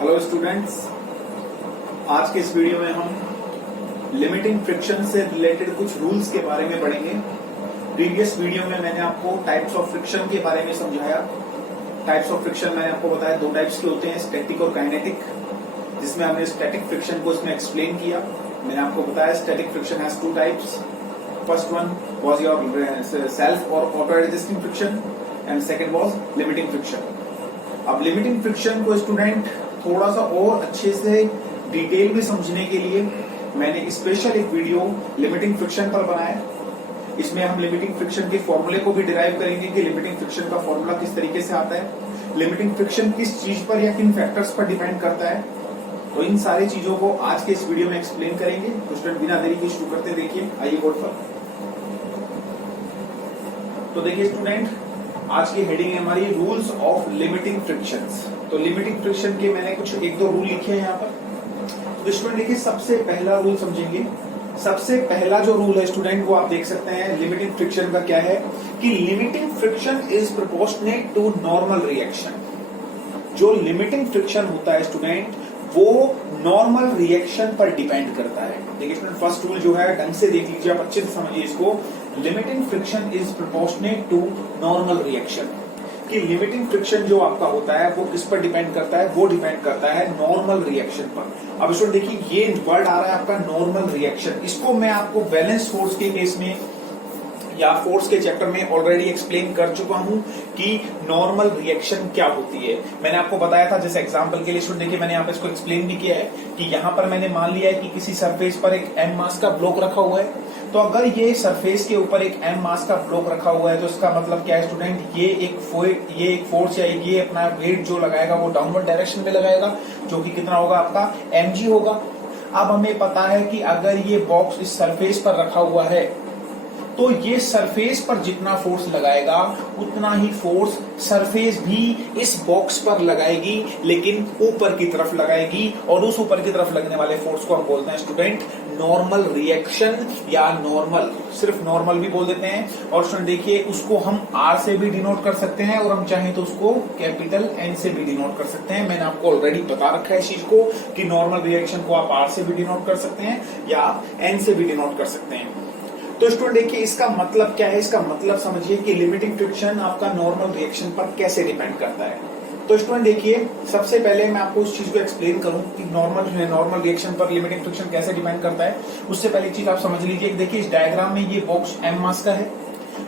Hello students, आज के इस वीडियो में हम लिमिटिंग फ्रिक्शन से रिलेटेड कुछ रूल्स के बारे में पढ़ेंगे। प्रीवियस वीडियो में मैंने आपको टाइप्स ऑफ फ्रिक्शन के बारे में समझाया। टाइप्स ऑफ फ्रिक्शन मैंने आपको बताया दो टाइप्स के होते हैं, स्टैटिक और काइनेटिक, जिसमें हमने स्टैटिक फ्रिक्शन को इसमें एक्सप्लेन किया। मैंने आपको बताया static friction has two types. First one was your self और auto adjusting friction and second was limiting friction. अब लिमिटिंग फ्रिक्शन को स्टूडेंट थोड़ा सा और अच्छे से डिटेल में समझने के लिए मैंने स्पेशल एक वीडियो लिमिटिंग फ्रिक्शन पर बनाया। इसमें हम लिमिटिंग फ्रिक्शन के फॉर्मूले को भी डिराइव करेंगे कि लिमिटिंग फ्रिक्शन का फॉर्मूला किस तरीके से आता है, लिमिटिंग फ्रिक्शन किस चीज पर या किन फैक्टर्स पर डिपेंड करता है। तो इन सारी चीजों को आज के इस वीडियो में एक्सप्लेन करेंगे। तो स्टूडेंट बिना देरी के शुरू करते देखिए, आइए बोर्ड पर। तो देखिए स्टूडेंट, आज की हेडिंग है हमारी रूल्स ऑफ लिमिटिंग फ्रिक्शंस। तो लिमिटिंग फ्रिक्शन के मैंने कुछ एक दो रूल लिखे हैं यहाँ पर। तो स्टूडेंट देखिए, सबसे पहला रूल समझेंगे। सबसे पहला जो रूल है स्टूडेंट वो आप देख सकते हैं लिमिटिंग फ्रिक्शन का क्या है कि limiting friction is proportionate to normal reaction. जो लिमिटिंग फ्रिक्शन होता है स्टूडेंट वो नॉर्मल रिएक्शन पर डिपेंड करता है। देखिए स्टूडेंट, फर्स्ट रूल जो है ढंग से देख लीजिए, आप अच्छे से समझिए इसको। Limiting friction is proportionate to normal reaction. कि लिमिटिंग फ्रिक्शन जो आपका होता है वो किस पर डिपेंड करता है, वो डिपेंड करता है नॉर्मल रिएक्शन पर। अब इसको देखिए, ये वर्ड आ रहा है आपका नॉर्मल रिएक्शन। इसको मैं आपको बैलेंस फोर्स के केस में या फोर्स के चैप्टर में ऑलरेडी एक्सप्लेन कर चुका हूं कि नॉर्मल रिएक्शन क्या होती है। मैंने आपको बताया था, जैसे एग्जांपल के लिए स्टूडेंट देखिए, मैंने यहाँ पे इसको एक्सप्लेन भी किया है कि यहाँ पर मैंने मान लिया है कि किसी सरफेस पर एक m मास का ब्लॉक रखा हुआ है। तो अगर ये सरफेस के ऊपर एक m मास का ब्लॉक रखा हुआ है तो इसका मतलब क्या है स्टूडेंट, ये एक फोर्स या ये अपना वेट जो लगाएगा वो डाउनवर्ड डायरेक्शन में लगाएगा, जो कि कितना होगा आपका mg होगा। अब हमें पता है कि अगर ये बॉक्स इस सरफेस पर रखा हुआ है तो ये सरफेस पर जितना फोर्स लगाएगा उतना ही फोर्स सरफेस भी इस बॉक्स पर लगाएगी, लेकिन ऊपर की तरफ लगाएगी। और उस ऊपर की तरफ लगने वाले फोर्स को हम बोलते हैं स्टूडेंट नॉर्मल रिएक्शन या नॉर्मल, सिर्फ नॉर्मल भी बोल देते हैं। और स्टूडेंट देखिए, उसको हम आर से भी डिनोट कर सकते हैं और हम चाहें तो उसको कैपिटल एन से भी डिनोट कर सकते हैं। मैंने आपको ऑलरेडी बता रखा है इस चीज को कि नॉर्मल रिएक्शन को आप आर से भी डिनोट कर सकते हैं या एन से भी डिनोट कर सकते हैं। तो स्टूडेंट देखिए, इसका मतलब क्या है, इसका मतलब समझिए कि लिमिटिंग फ्रिक्शन आपका नॉर्मल रिएक्शन पर कैसे डिपेंड करता है। तो स्टूडेंट देखिए, सबसे पहले मैं आपको उस चीज को एक्सप्लेन करूं कि नॉर्मल रिएक्शन पर लिमिटिंग फ्रिक्शन कैसे डिपेंड करता है। उससे पहले चीज आप समझ लीजिए। देखिए इस डायग्राम में ये बॉक्स m मास का है,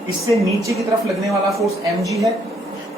इससे नीचे की तरफ लगने वाला फोर्स mg है।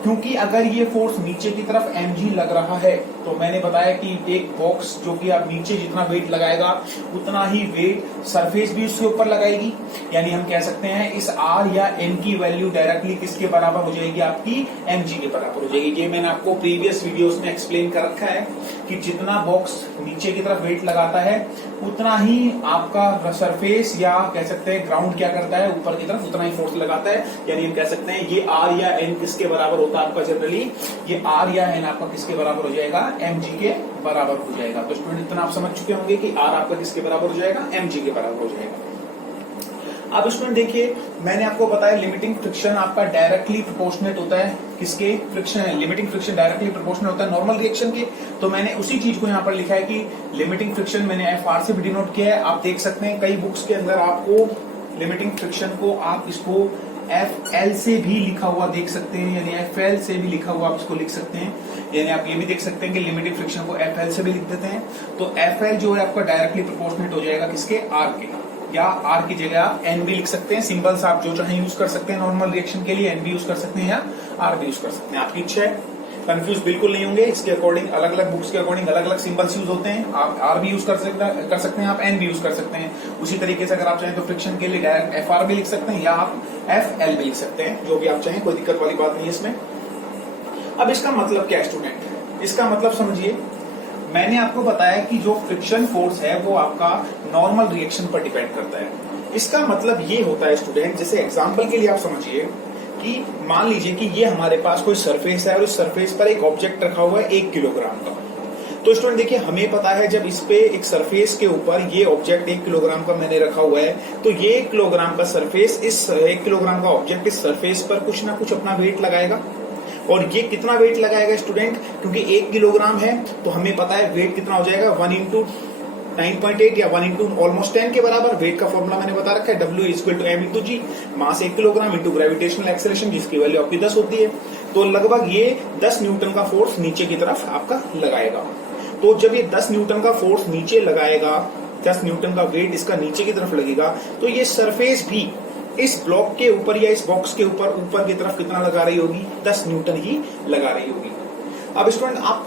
क्योंकि अगर ये फोर्स नीचे की तरफ mg लग रहा है तो मैंने बताया कि एक बॉक्स जो कि आप नीचे जितना वेट लगाएगा उतना ही वेट सरफेस भी उसके ऊपर लगाएगी। यानी हम कह सकते हैं इस r या n की वैल्यू डायरेक्टली किसके बराबर हो जाएगी, आपकी mg के बराबर हो जाएगी। ये मैंने आपको प्रीवियस वीडियोस में एक्सप्लेन कर रखा है कि जितना बॉक्स नीचे की तरफ वेट लगाता है उतना ही आपका सरफेस या कह सकते हैं ग्राउंड क्या करता है, ऊपर की तरफ उतना ही फोर्स लगाता है। यानी हम कह सकते हैं ये r या n किसके बराबर होता है आपका, जनरली ये r या n आपका किसके बराबर हो जाएगा, mg के बराबर हो जाएगा। तो स्टूडेंट इतना आप समझ चुके होंगे कि r आपका किसके बराबर हो जाएगा, mg के बराबर हो जाएगा। अब स्टूडेंट देखिए, मैंने आपको बताया लिमिटिंग फ्रिक्शन आपका डायरेक्टली प्रोपोर्शनेट होता है किसके, friction, limiting friction directly proportionate होता है नॉर्मल रिएक्शन के। तो मैंने उसी चीज को यहाँ पर लिखा है कि लिमिटिंग फ्रिक्शन मैंने FR से भी डिनोट किया है। आप देख सकते हैं कई बुक्स के अंदर आपको लिमिटिंग फ्रिक्शन को आप इसको FL से भी लिखा हुआ देख सकते हैं, यानी FL से भी लिखा हुआ आप इसको लिख सकते हैं। यानी आप ये भी देख सकते हैं कि लिमिटिंग फ्रिक्शन को FL से भी लिख देते हैं। तो FL जो है आपका डायरेक्टली प्रोपोर्शनेट हो जाएगा किसके, R के, या R की जगह आप N भी लिख सकते हैं। सिंबल्स आप जो चाहे यूज कर सकते हैं नॉर्मल रिएक्शन के लिए, N भी यूज कर सकते हैं या R भी यूज कर सकते हैं, आपकी इच्छा है। कंफ्यूज बिल्कुल नहीं होंगे, इसके अकॉर्डिंग अलग अलग बुक्स के अकॉर्डिंग अलग अलग सिंबल्स यूज होते हैं। आप R भी यूज कर सकते हैं, आप N भी यूज कर सकते हैं। उसी तरीके से अगर आप चाहें तो फ्रिक्शन के लिए डायरेक्ट FR भी लिख सकते हैं या आप FL भी लिख सकते हैं, जो भी आप चाहें, कोई दिक्कत वाली बात नहीं है इसमें। अब इसका मतलब क्या है स्टूडेंट, इसका मतलब समझिए, मैंने आपको बताया कि जो फ्रिक्शन फोर्स है वो आपका नॉर्मल रिएक्शन पर डिपेंड करता है। इसका मतलब ये होता है स्टूडेंट, जैसे एग्जांपल के लिए आप समझिए कि मान लीजिए कि ये हमारे पास कोई सरफेस है और इस सरफेस पर एक ऑब्जेक्ट रखा हुआ है 1 किलोग्राम का। तो स्टूडेंट देखिए, हमें पता है जब इस पे एक सरफेस के ऊपर ये ऑब्जेक्ट 1 किलोग्राम का मैंने रखा हुआ है, तो ये 1 किलोग्राम का सरफेस, इस 1 किलोग्राम का ऑब्जेक्ट इस सरफेस पर कुछ ना कुछ अपना वेट लगाएगा। और ये कितना वेट लगाएगा स्टूडेंट, क्योंकि 1 किलोग्राम है तो हमें पता है वेट कितना हो जाएगा 1 इंटू 9.8 या 1 इंटू ऑलमोस्ट 10 के बराबर। वेट का फॉर्मूला मैंने बता रखा है, W equal to M into G, mass 1 kilogram into gravitational acceleration जिसकी वैल्यू आपकी 10 होती है। तो लगभग ये 10 न्यूटन का फोर्स नीचे की तरफ आपका लगाएगा। तो जब ये 10 न्यूटन का फोर्स नीचे लगाएगा, 10 न्यूटन का वेट इसका नीचे की तरफ लगेगा, तो ये सरफेस भी इस ब्लॉक के ऊपर या इस बॉक्स के ऊपर की तरफ कितना लगा रही होगी, 10 न्यूटन ही लगा रही होगी। अब स्टूडेंट आप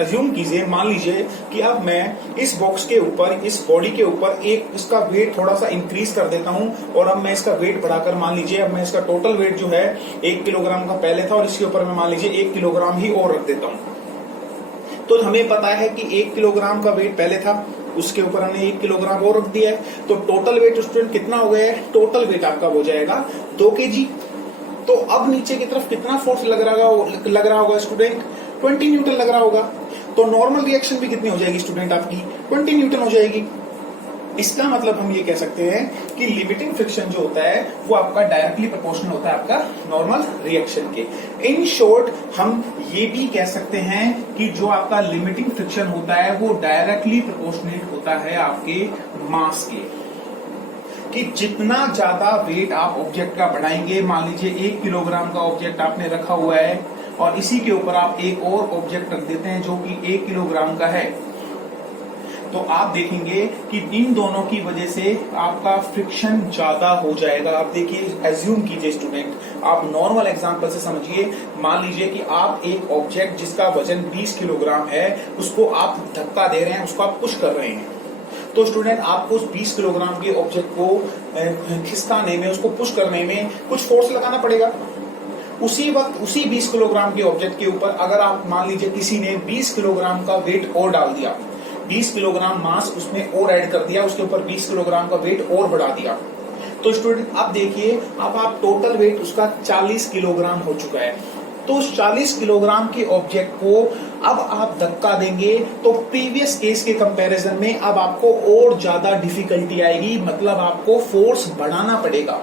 अज्यूम कीजिए, मान लीजिए कि अब मैं इस बॉक्स के ऊपर, इस बॉडी के ऊपर एक इसका वेट थोड़ा सा इंक्रीज कर देता हूं और अब मैं इसका वेट बढ़ाकर मान लीजिए अब मैं इसका टोटल वेट जो है 1 किलोग्राम का पहले था और इसके ऊपर मैं मान लीजिए 1 किलोग्राम ही और रख देता हूं। तो हमें पता है कि 1 किलोग्राम का वेट पहले था, उसके ऊपर हमने 1 किलोग्राम और रख दिया है, तो टोटल वेट स्टूडेंट कितना हो गया है, टोटल वेट आपका हो जाएगा 2 kg। तो अब नीचे की तरफ कितना फोर्स लग रहा होगा स्टूडेंट, 20 न्यूटन लग रहा होगा। तो नॉर्मल रिएक्शन भी कितनी हो जाएगी स्टूडेंट आपकी, 20 न्यूटन हो जाएगी। इसका मतलब हम ये कह सकते हैं कि लिमिटिंग फ्रिक्शन जो होता है वो आपका डायरेक्टली प्रोपोर्शनल होता है आपका नॉर्मल रिएक्शन के। इन शॉर्ट हम ये भी कह सकते हैं कि जो आपका लिमिटिंग फ्रिक्शन होता है वो डायरेक्टली प्रोपोर्शनेट होता है आपके मास के, कि जितना ज्यादा वेट आप ऑब्जेक्ट का बढ़ाएंगे, मान लीजिए 1 किलोग्राम का ऑब्जेक्ट आपने रखा हुआ है और इसी के ऊपर आप एक और ऑब्जेक्ट रख देते हैं जो कि 1 किलोग्राम का है, तो आप देखेंगे कि इन दोनों की वजह से आपका फ्रिक्शन ज्यादा हो जाएगा। आप देखिए, एज्यूम कीजिए स्टूडेंट, आप नॉर्मल एग्जांपल से समझिए, मान लीजिए कि आप एक ऑब्जेक्ट जिसका वजन 20 किलोग्राम है उसको आप धक्का दे रहे हैं, उसको आप पुश कर रहे हैं। तो स्टूडेंट आपको उस 20 किलोग्राम के ऑब्जेक्ट को खिसकाने में, उसको पुश करने में कुछ फोर्स लगाना पड़ेगा। उसी वक्त उसी 20 किलोग्राम के ऑब्जेक्ट के ऊपर अगर आप मान लीजिए किसी ने 20 किलोग्राम का वेट और डाल दिया, 20 किलोग्राम मास उसमें और ऐड कर दिया, उसके ऊपर 20 किलोग्राम का वेट और बढ़ा दिया, तो स्टूडेंट अब देखिए अब आप टोटल वेट उसका 40 किलोग्राम हो चुका है। तो उस 40 किलोग्राम के ऑब्जेक्ट को अब आप धक्का देंगे तो प्रीवियस केस के कंपैरिजन में अब आपको और ज्यादा डिफिकल्टी आएगी, मतलब आपको फोर्स बढ़ाना पड़ेगा।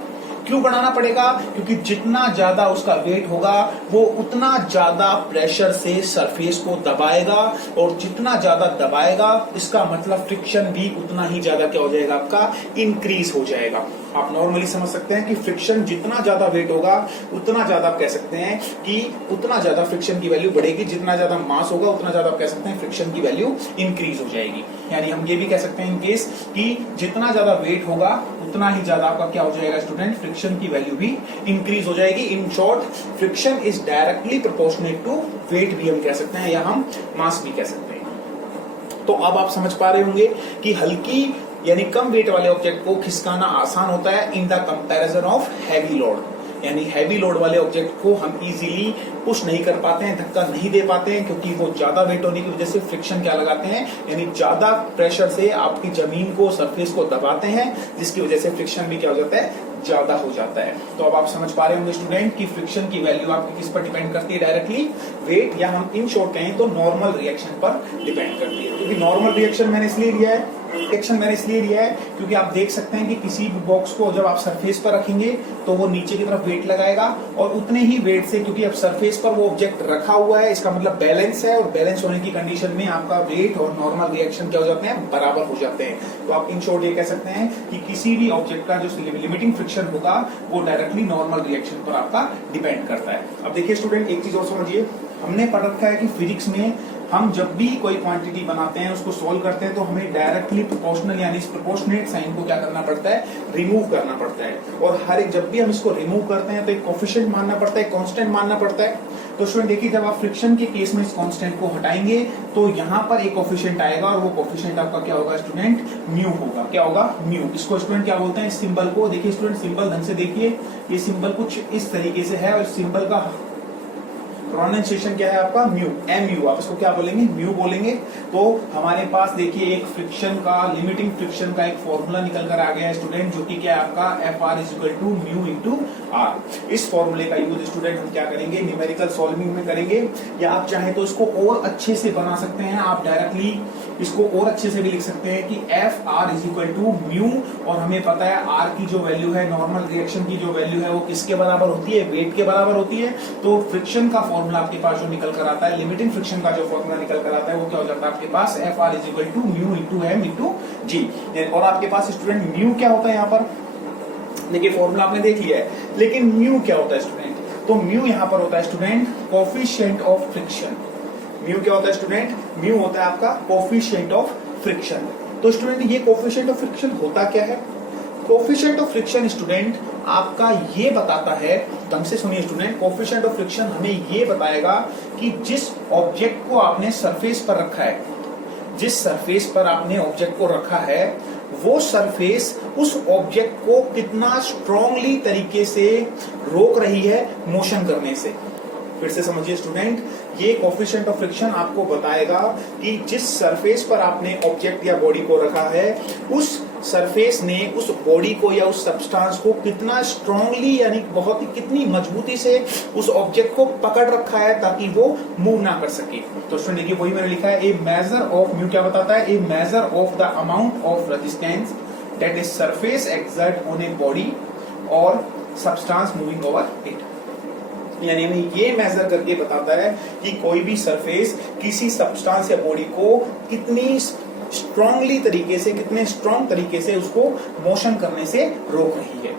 क्यों बढ़ाना पड़ेगा, क्योंकि जितना ज्यादा उसका वेट होगा वो उतना ज्यादा प्रेशर से सरफेस को दबाएगा और जितना ज्यादा दबाएगा इसका मतलब फ्रिक्शन भी उतना ही ज्यादा क्या हो जाएगा, आपका इंक्रीज हो जाएगा। आप नॉर्मली समझ सकते हैं कि फ्रिक्शन जितना ज्यादा वेट होगा उतना ज्यादा आप कह सकते हैं कि उतना ज्यादा फ्रिक्शन की वैल्यू बढ़ेगी, जितना ज्यादा मास होगा उतना ज्यादा आप कह सकते हैं फ्रिक्शन की वैल्यू इंक्रीज हो जाएगी। यानी हम ये भी कह सकते हैं इन केस कि जितना ज्यादा वेट होगा उतना ही ज्यादा आपका क्या हो जाएगा स्टूडेंट, फ्रिक्शन की वैल्यू भी इंक्रीज हो जाएगी। In short friction is directly proportionate to weight भी हम कह सकते हैं या हम मास भी कह सकते हैं। तो अब आप समझ पा रहे होंगे कि हल्की यानी कम वेट वाले ऑब्जेक्ट को खिसकाना आसान होता है in the comparison of heavy load. यानी हैवी लोड वाले ऑब्जेक्ट को हम इजीली पुश नहीं कर पाते हैं, धक्का नहीं दे पाते हैं, क्योंकि वो ज्यादा वेट होने की वजह से फ्रिक्शन क्या लगाते हैं, यानी ज्यादा प्रेशर से आपकी जमीन को, सरफेस को दबाते हैं, जिसकी वजह से फ्रिक्शन भी क्या हो जाता है, ज्यादा हो जाता है। तो अब आप समझ पा रहे होंगे स्टूडेंट कि फ्रिक्शन की वैल्यू आपकी किस पर डिपेंड करती है, डायरेक्टली वेट, या हम इन शॉर्ट कहें तो नॉर्मल रिएक्शन पर डिपेंड करती है। क्योंकि नॉर्मल रिएक्शन मैंने इसलिए लिया है क्योंकि आप देख सकते हैं कि किसी भी बॉक्स को जब आप सरफेस पर रखेंगे तो वो नीचे की तरफ वेट लगाएगा और उतने ही वेट से, क्योंकि अब सरफेस पर वो ऑब्जेक्ट रखा हुआ है, इसका मतलब बैलेंस है, और बैलेंस होने की कंडीशन में आपका वेट और नॉर्मल रिएक्शन क्या हो जाते हैं, बराबर हो जाते हैं। तो आप इन शॉर्ट ये कह सकते हैं कि किसी भी ऑब्जेक्ट का जो लिमिटिंग फ्रिक्शन होगा वो डायरेक्टली नॉर्मल रिएक्शन पर आपका डिपेंड करता है। अब देखिए स्टूडेंट, एक चीज और समझिए, हमने पढ़ रखा है कि फिजिक्स में हम जब भी कोई क्वांटिटी बनाते हैं, उसको सोल्व करते हैं, तो हमें डायरेक्टली प्रोपोर्शनल यानी इस प्रोपोर्शनेट साइन को क्या करना पड़ता है, रिमूव करना पड़ता है। और हर एक जब भी हम इसको रिमूव करते हैं तो एक कोफिशिएंट मानना पड़ता है, कांस्टेंट मानना पड़ता है। तो स्टूडेंट देखिए, जब आप फ्रिक्शन के केस में इस कांस्टेंट को हटाएंगे तो यहाँ पर एक कोफिशिएंट आएगा और वो कोफिशिएंट आपका क्या होगा स्टूडेंट, म्यू होगा। क्या होगा, म्यू। इसको स्टूडेंट क्या बोलते हैं, इस सिंबल को देखिए स्टूडेंट, सिंबल ढंग से देखिए, ये सिंबल कुछ इस तरीके से है और इस सिंबल का प्रोनाउंसिएशन क्या है आपका म्यू, MU, आप इसको क्या बोलेंगे, म्यू बोलेंगे। तो हमारे पास देखिए एक फ्रिक्शन का, लिमिटिंग फ्रिक्शन का एक फॉर्मूला निकल कर आ गया है स्टूडेंट, जो कि क्या है आपका FR is equal to mu into R। इस फॉर्मूले का यूज स्टूडेंट हम क्या करेंगे, न्यूमेरिकल सॉल्विंग में करेंगे, या आप चाहे तो इसको और अच्छे से बना सकते हैं, आप डायरेक्टली इसको और अच्छे से भी लिख सकते हैं कि FR is equal to mu, और हमें पता है R की जो वैल्यू है, नॉर्मल रिएक्शन की जो वैल्यू है, वो किसके बराबर होती है, वेट के बराबर होती है। तो फ्रिक्शन का फॉर्मूला आपके पास जो निकल कर आता है, लिमिटिंग फ्रिक्शन का जो फॉर्मूला निकल कर आता है, वो क्या हो जाता है आपके पास, FR is equal to mu into M into G। और आपके पास स्टूडेंट म्यू क्या होता है यहाँ पर, देखिए फॉर्मूला आपने देख लिया है, लेकिन म्यू क्या होता है स्टूडेंट, तो म्यू यहाँ पर होता है student coefficient of friction. Mu क्या होता है स्टूडेंट, म्यू होता है आपका कोफिशिएंट ऑफ फ्रिक्शन। तो स्टूडेंट ये कोफिशिएंट ऑफ फ्रिक्शन होता क्या है, कोफिशिएंट ऑफ फ्रिक्शन स्टूडेंट आपका ये बताता है, ढंग से सुनिए स्टूडेंट, कोफिशिएंट ऑफ फ्रिक्शन हमें ये बताएगा कि जिस ऑब्जेक्ट को आपने सरफेस पर रखा है, जिस सरफेस पर आपने ऑब्जेक्ट को रखा है, वो सरफेस उस ऑब्जेक्ट को कितना स्ट्रांगली तरीके से रोक रही है मोशन करने से। फिर से समझिए स्टूडेंट, ये कोफिशिएंट ऑफ फ्रिक्शन आपको बताएगा कि जिस सरफेस पर आपने ऑब्जेक्ट या बॉडी को रखा है, उस सरफेस ने उस बॉडी को या उस सब्सटेंस को कितना स्ट्रांगली, यानी बहुत ही कितनी मजबूती से उस ऑब्जेक्ट को पकड़ रखा है ताकि वो मूव ना कर सके। तो स्टूडेंट देखिए वही मैंने लिखा है, ए मेजर ऑफ, म्यू क्या बताता है, a measure of the amount of resistance that is surface exert on a body और सब्सटेंस मूविंग ओवर इट। यानी हमें ये मेजर करके बताता है कि कोई भी सरफेस किसी सब्सटेंस या बॉडी को कितनी स्ट्रांगली तरीके से, कितने स्ट्रांग तरीके से उसको मोशन करने से रोक रही है।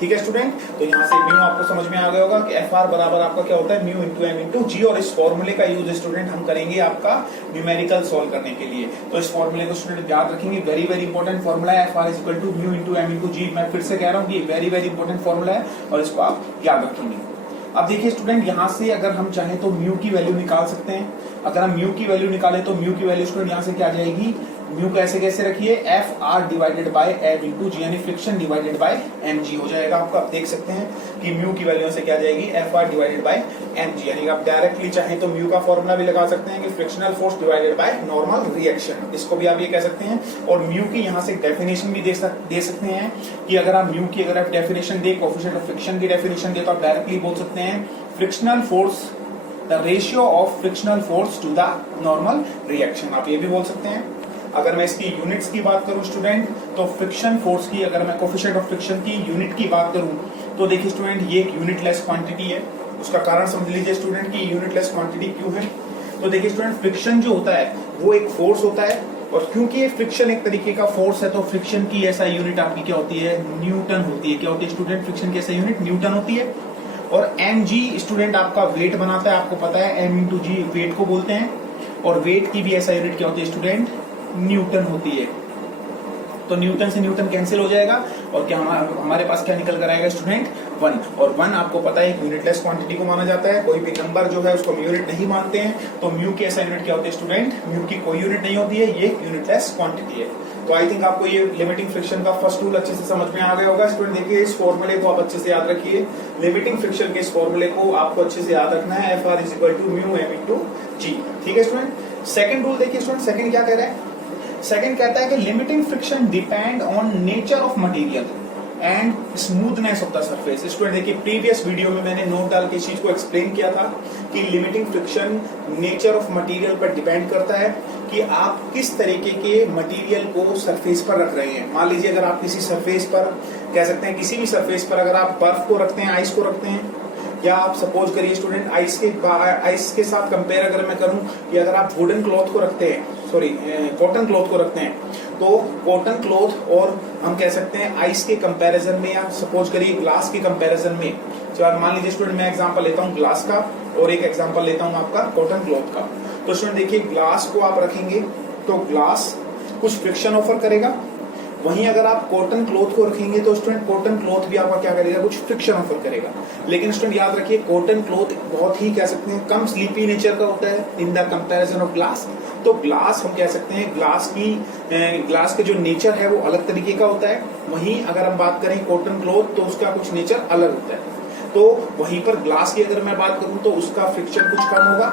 ठीक है स्टूडेंट, तो यहाँ से म्यू आपको समझ में आ गया होगा कि FR बराबर आपका क्या होता है, mu into M into G। और इस फॉर्मूले का यूज स्टूडेंट हम करेंगे आपका न्यूमेरिकल सॉल्व करने के लिए। तो इस फॉर्मूले को स्टूडेंट याद रखेंगे, वेरी वेरी इंपॉर्टेंट फॉर्मूला है, FR is equal to mu into M into G। मैं फिर से कह रहा हूँ कि वेरी वेरी इंपॉर्टेंट फॉर्मूला है और इसको आप याद रखेंगे। अब देखिए स्टूडेंट, यहाँ से अगर हम चाहें तो म्यू की वैल्यू निकाल सकते हैं। अगर हम म्यू की वैल्यू निकालें तो म्यू की वैल्यू स्टूडेंट यहाँ से क्या आ जाएगी, म्यू कैसे कैसे रखिए, FR divided by M into G, यानी फ्रिक्शन डिवाइडेड बाय mg हो जाएगा आपका। आप देख सकते हैं कि म्यू की वैल्यू से क्या आ जाएगी, FR डिवाइडेड बाय mg। यानी आप डायरेक्टली चाहें तो म्यू का फॉर्मूला भी लगा सकते हैं कि frictional force divided by normal reaction, इसको भी आप ये कह सकते हैं। और म्यू की यहाँ से डेफिनेशन भी दे सकते हैं कि अगर आप म्यू की अगर आप डेफिनेशन दे, कोएफिशिएंट ऑफ फ्रिक्शन की डेफिनेशन दे, तो आप डायरेक्टली बोल सकते हैं frictional force, the ratio of frictional force to the normal reaction, आप ये भी बोल सकते हैं। अगर मैं इसकी यूनिट्स की बात करूं स्टूडेंट, तो फ्रिक्शन फोर्स की, अगर मैं कोएफिशिएंट ऑफ फ्रिक्शन की यूनिट की बात करूं, तो देखिए स्टूडेंट ये एक यूनिटलेस क्वांटिटी है। उसका कारण समझ लीजिए स्टूडेंट की यूनिटलेस क्वांटिटी क्यों है। तो देखिए स्टूडेंट, फ्रिक्शन जो होता है वो एक फोर्स होता है, और क्योंकि ये फ्रिक्शन एक तरीके का फोर्स है, तो फ्रिक्शन की ऐसा यूनिट आपकी क्या होती है, न्यूटन होती है। क्या होती है स्टूडेंट, फ्रिक्शन की ऐसा यूनिट न्यूटन होती है। और mg स्टूडेंट आपका वेट बनाता है, आपको पता है m इंटू जी वेट को बोलते हैं, और वेट की भी ऐसा यूनिट क्या होती है स्टूडेंट, न्यूटन होती है। तो न्यूटन से न्यूटन कैंसिल हो जाएगा, और क्या हमारे पास क्या निकल कर आएगा स्टूडेंट, 1। और 1 आपको पता है यूनिटलेस क्वांटिटी को माना जाता है। कोई भी नंबर जो है उसको हम यूनिट नहीं मानते हैं, तो म्यू की ऐसा यूनिट क्या होती है स्टूडेंट, म्यू की कोई यूनिट नहीं होती है, ये यूनिटलेस क्वांटिटी है। तो आई थिंक आपको ये लिमिटिंग फ्रिक्शन का फर्स्ट रूल अच्छे से समझ में आ गया होगा स्टूडेंट। देखिए इस फॉर्मूले को आप अच्छे से याद रखिए, लिमिटिंग फ्रिक्शन के इस फॉर्मूले को आपको अच्छे से याद रखना है, FR is equal to mu M into G। ठीक है स्टूडेंट। सेकंड रूल देखिए स्टूडेंट, सेकंड क्या कह रहा है, सेकंड कहता है कि limiting friction depend on nature of material and smoothness of the surface. Student देखिए प्रीवियस वीडियो में मैंने नोट डाल के इस चीज को एक्सप्लेन किया था कि limiting friction nature of material पर डिपेंड करता है कि आप किस तरीके के मटेरियल को सरफेस पर रख रहे हैं। मान लीजिए अगर आप किसी सरफेस पर, कह सकते हैं किसी भी सरफेस पर अगर आप बर्फ को रखते हैं, आइस को रखते हैं, या आप सपोज करिए स्टूडेंट आइस के साथ कंपेयर अगर मैं करूं, कि अगर आप वुडन क्लॉथ को रखते हैं, सॉरी कॉटन क्लॉथ को रखते हैं, तो कॉटन क्लॉथ और हम कह सकते हैं आइस के कंपैरिजन में, या सपोज करिए ग्लास के कंपैरिजन में, चलो मान लीजिए स्टूडेंट मैं एग्जांपल लेता हूं ग्लास का, और एक एग्जांपल लेता हूं आपका कॉटन क्लॉथ का। तो स्टूडेंट देखिए ग्लास को आप रखेंगे तो ग्लास कुछ फ्रिक्शन ऑफर करेगा, वहीं अगर आप कॉटन क्लॉथ को रखेंगे तो स्टूडेंट कॉटन क्लॉथ भी आपका क्या करेगा, कुछ फ्रिक्शन ऑफर करेगा। लेकिन स्टूडेंट याद रखिए कॉटन क्लॉथ बहुत ही कह सकते हैं कम स्लीपी नेचर का होता है in the comparison of glass. तो ग्लास हम कह सकते हैं ग्लास के जो नेचर है वो अलग तरीके का होता है, वहीं अगर हम बात करें कॉटन क्लॉथ तो उसका कुछ नेचर अलग होता है। तो वहीं पर ग्लास की अगर मैं बात करूं तो उसका फ्रिक्शन कुछ कम होगा,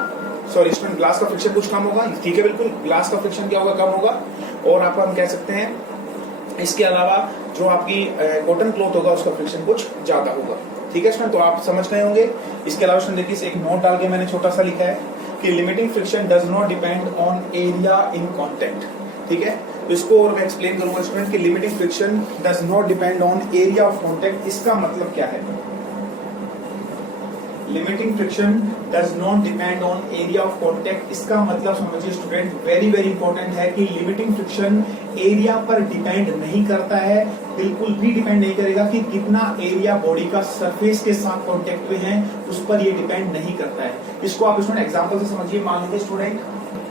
सॉरी इसमें ग्लास का फ्रिक्शन कुछ कम होगा, ठीक है बिल्कुल, ग्लास का फ्रिक्शन क्या होगा, कम होगा। और आपका हम कह सकते हैं इसके अलावा जो आपकी कॉटन क्लॉथ होगा उसका फ्रिक्शन कुछ ज्यादा होगा, ठीक है स्टूडेंट। तो आप समझ गए होंगे। इसके अलावा स्टूडेंट देखिए एक नोट डाल के मैंने छोटा सा लिखा है कि limiting friction does not depend on area in contact, ठीक है। तो इसको और मैं एक्सप्लेन करूंगा स्टूडेंट कि limiting friction does not depend on area of contact, इसका मतलब क्या है। Limiting friction does not depend on area of contact, इसका मतलब समझिए स्टूडेंट, वेरी वेरी इंपॉर्टेंट है कि लिमिटिंग फ्रिक्शन एरिया पर डिपेंड नहीं करता है, बिल्कुल भी डिपेंड नहीं करेगा कि कितना एरिया बॉडी का सरफेस के साथ कॉन्टेक्ट में है, उस पर ये डिपेंड नहीं करता है। इसको आप स्टूडेंट एग्जांपल से समझिए। मान लीजिए स्टूडेंट